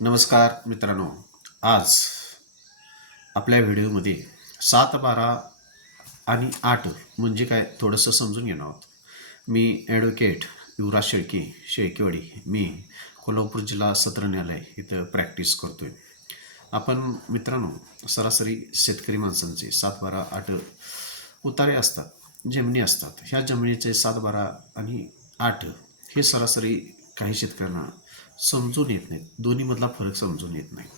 नमस्कार मित्रांनो. आज आपल्या व्हिडिओमध्ये सात बारा आणि आठ म्हणजे काय थोडंसं समजून घेणार आहोत. मी ॲडव्होकेट युवराज शेळके शेळकेवाडी. मी कोल्हापूर जिल्हा सत्र न्यायालय इथं प्रॅक्टिस करतो आहे आपण मित्रांनो सरासरी शेतकरी माणसांचे सात बारा आठ उतारे असतात जमिनी असतात. ह्या जमिनीचे सात बारा आणि आठ हे सरासरी काही शेतकऱ्यांना समजून येत नाहीत दोन्हीमधला फरक समजून येत नाही.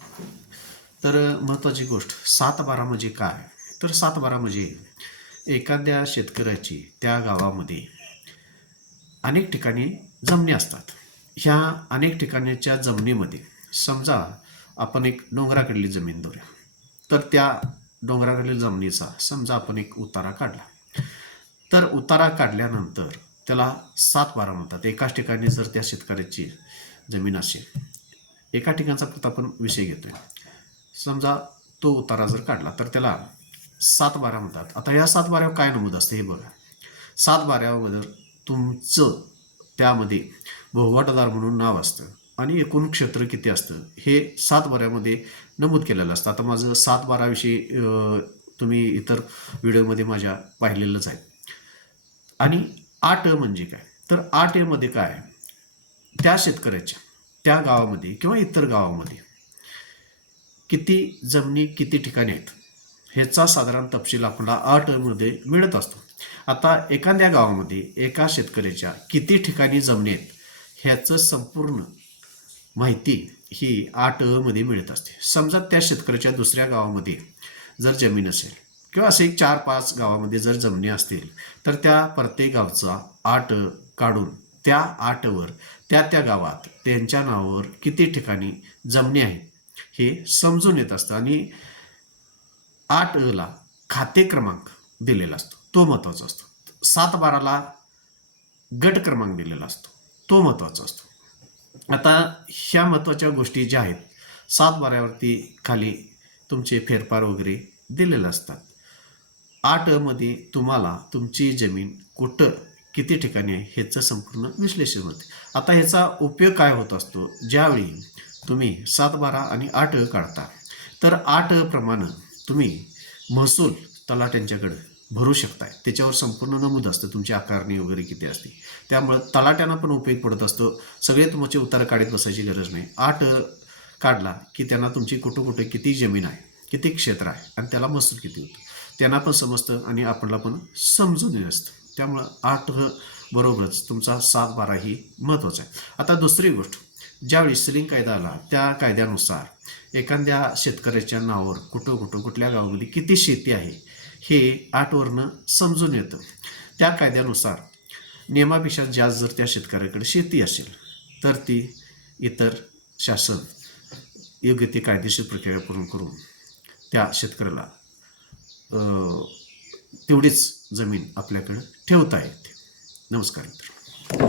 तर महत्त्वाची गोष्ट सात बारा म्हणजे काय? तर सात बारा म्हणजे एखाद्या शेतकऱ्याची त्या गावामध्ये अनेक ठिकाणी जमिनी असतात. ह्या अनेक ठिकाणीच्या जमिनीमध्ये समजा आपण एक डोंगराकडली जमीन धरूया. तर त्या डोंगराकडील जमिनीचा समजा आपण एक उतारा काढला. तर उतारा काढल्यानंतर त्याला सात बारा म्हणतात. एकाच ठिकाणी जर त्या शेतकऱ्याची जमीन असेल एका ठिकाणचा फक्त आपण विषय घेतो आहे समजा तो उतारा जर काढला तर त्याला सात बारा म्हणतात. आता या सात बाऱ्यावर काय नमूद असते हे बघा. सात बाऱ्यावर तुमचं त्यामध्ये भोवाटदार म्हणून नाव असतं. आणि एकूण क्षेत्र किती असतं? हे सात बाऱ्यामध्ये नमूद केलेलं असतं. आता माझं सात बाराविषयी तुम्ही इतर व्हिडिओमध्ये माझ्या पाहिलेलंच आहे. आणि आठ म्हणजे काय? तर आठ एमध्ये काय आहे? त्या शेतकऱ्याच्या त्या गावामध्ये किंवा इतर गावामध्ये किती जमिनी किती ठिकाणी आहेत ह्याचा साधारण तपशील आपल्याला आठ मिळत असतो. आता एखाद्या गावामध्ये एका शेतकऱ्याच्या किती ठिकाणी जमिनी आहेत ह्याचं संपूर्ण माहिती ही आठमध्ये मिळत असते. समजा त्या शेतकऱ्याच्या दुसऱ्या गावामध्ये जर जमीन असेल किंवा असे चार पाच गावामध्ये जर जमिनी असतील तर त्या प्रत्येक गावचा आठ काढून त्या आटवर त्या त्या गावात त्यांच्या नावावर किती ठिकाणी जमणे आहेत हे समजून येत असतं. आणि आठ अला खाते क्रमांक दिलेला असतो तो महत्त्वाचा असतो. सात बाराला गट क्रमांक दिलेला असतो तो महत्त्वाचा असतो. आता ह्या महत्त्वाच्या गोष्टी ज्या आहेत सात बारावरती खाली तुमचे फेरफार वगैरे दिलेले असतात. आठमध्ये तुम्हाला तुमची जमीन कुठं किती ठिकाणी आहे ह्याचं संपूर्ण विश्लेषण होते. आता ह्याचा उपयोग काय होत असतो? ज्यावेळी तुम्ही सात बारा आणि आठ काढता तर आठ प्रमाणे तुम्ही महसूल तलाट्यांच्याकडे भरू शकताय. त्याच्यावर संपूर्ण नमूद असतं तुमची आकारणी वगैरे किती असते. त्यामुळं तलाट्यांना पण उपयोग पडत असतो. सगळे तुमचे उतार काढत बसायची गरज नाही. आठ काढला की त्यांना तुमची कुठं कुठे किती जमीन आहे किती क्षेत्र आहे आणि त्याला महसूल किती होतं? त्यांना पण समजतं आणि आपल्याला पण समजून येत असतं. त्यामुळं आठ बरोबरच तुमचा सात बारा ही महत्त्वाचा आहे. आता दुसरी गोष्ट ज्यावेळी सिलिंग कायदा आला त्या कायद्यानुसार एखाद्या शेतकऱ्याच्या नावावर कुठं कुठं कुठल्या गावामध्ये किती शेती आहे हे आठवरनं समजून येतं. त्या कायद्यानुसार नियमापेक्षा जास्त जर त्या शेतकऱ्याकडे शेती असेल तर ती इतर शासन योग्य ती कायदेशीर प्रक्रिया पूर्ण करून त्या शेतकऱ्याला तेवढीच जमीन आपल्याकडं ठेवता येते. नमस्कार मित्र